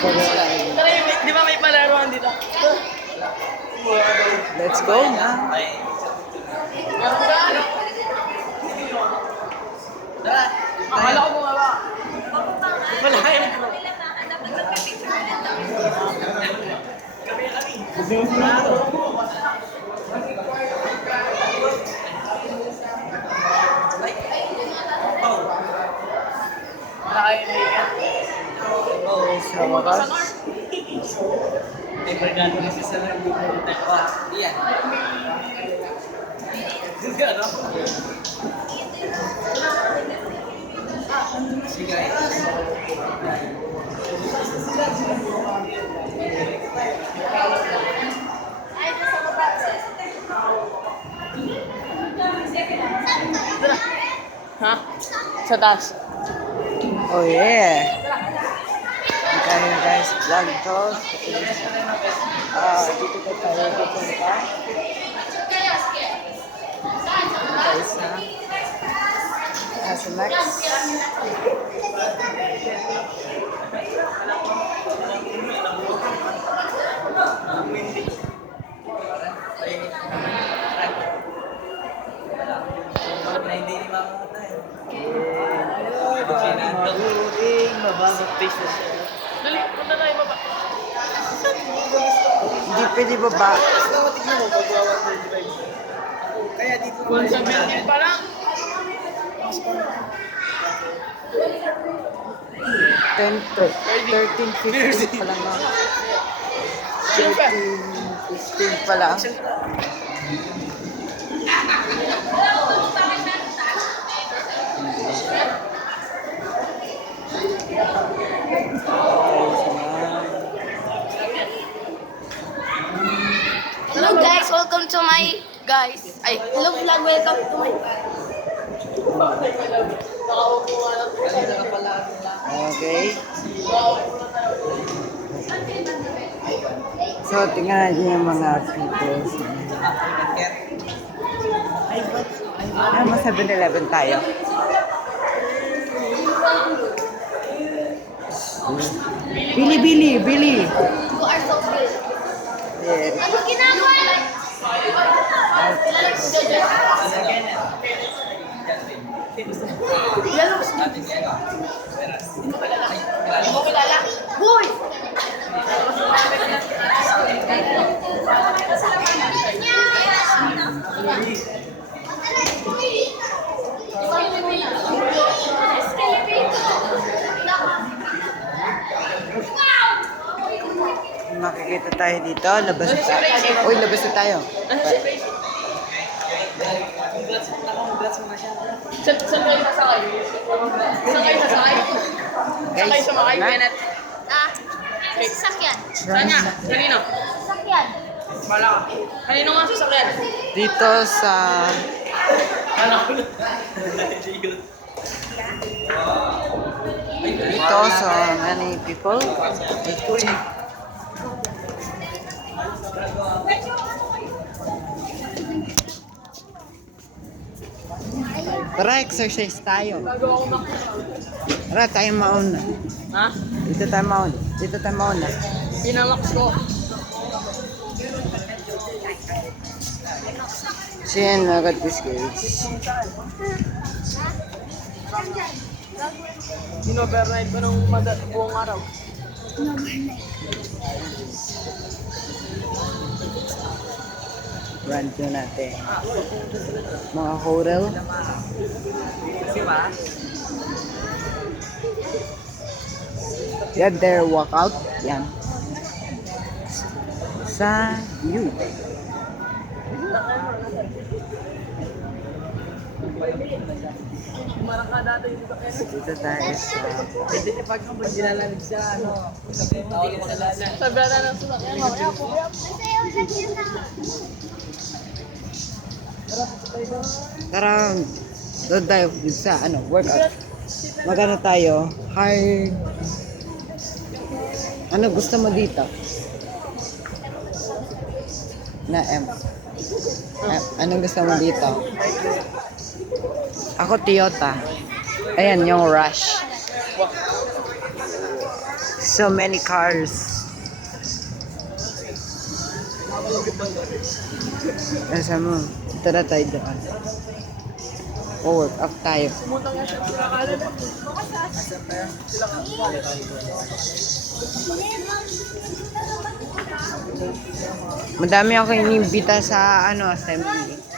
Tara, di ba may palaruan dito? Let's go na. Meron ka ano? Tara, akala ko bumaba. Wala yan. Wala kayo na Sa wakas. May regalo kasi sa nag-ipunta ko. Iyan. Ano? Sige. Ha? Sa taas. Oh yeah. Tayo guys, vlog to. Dito na tayo pupunta. Guys na. Sa next. Hindi ni Mama tayo. Mababang face na siya. Dali, punta tayo baba. Hindi pwede baba. Kaya dito Kung sa building pa lang. 13, 15 pa lang. 13, 15 pa lang. Hello guys, welcome to my hello vlog, welcome to my Okay. So, tingnan natin yung mga peoples. Ano, 7-Eleven tayo. Bili! You are so good. Yeah. Ano ginagawa? Hindi mo kilala? Boy! Makikita tayo dito. Labas na tayo. Uy, labas na tayo. Saan kayo sasakay? Saan kayo sasakay? Saan kayo sumakay, Bennett? Sa sasakyan. Saan niya? Kanino? Sasakyan. Bala ka. Kanino nga sasakyan? Dito sa... Dito sa many people. Tara, exercise tayo. Gagawa ko mak. Tara, tayo mauna. Ha? Dito tayo mauna. Dito tayo mauna. Pinamax ko. Siyan, agad biscuits. In-overnight pa ng buong araw. Brand new natin. Mga hotel. Yan, their walkout. Yan. Sa view. Kumarang ka dati yung sasakyan. Dito tayo sa... Hindi niya pag kapag dinalanig siya, ano, tawag sa lala. Sabi na ng sasakyan. Mamaya po. Tara, doon tayo sa workout. Magano tayo? Hard. Ano gusto mo dito? Na M. Anong gusto mo dito? Ako Toyota. Ayan yung Rush. So many cars. Nasa mo? Tara tayo doon. Work up tayo. Madami ako inimbita sa assembly.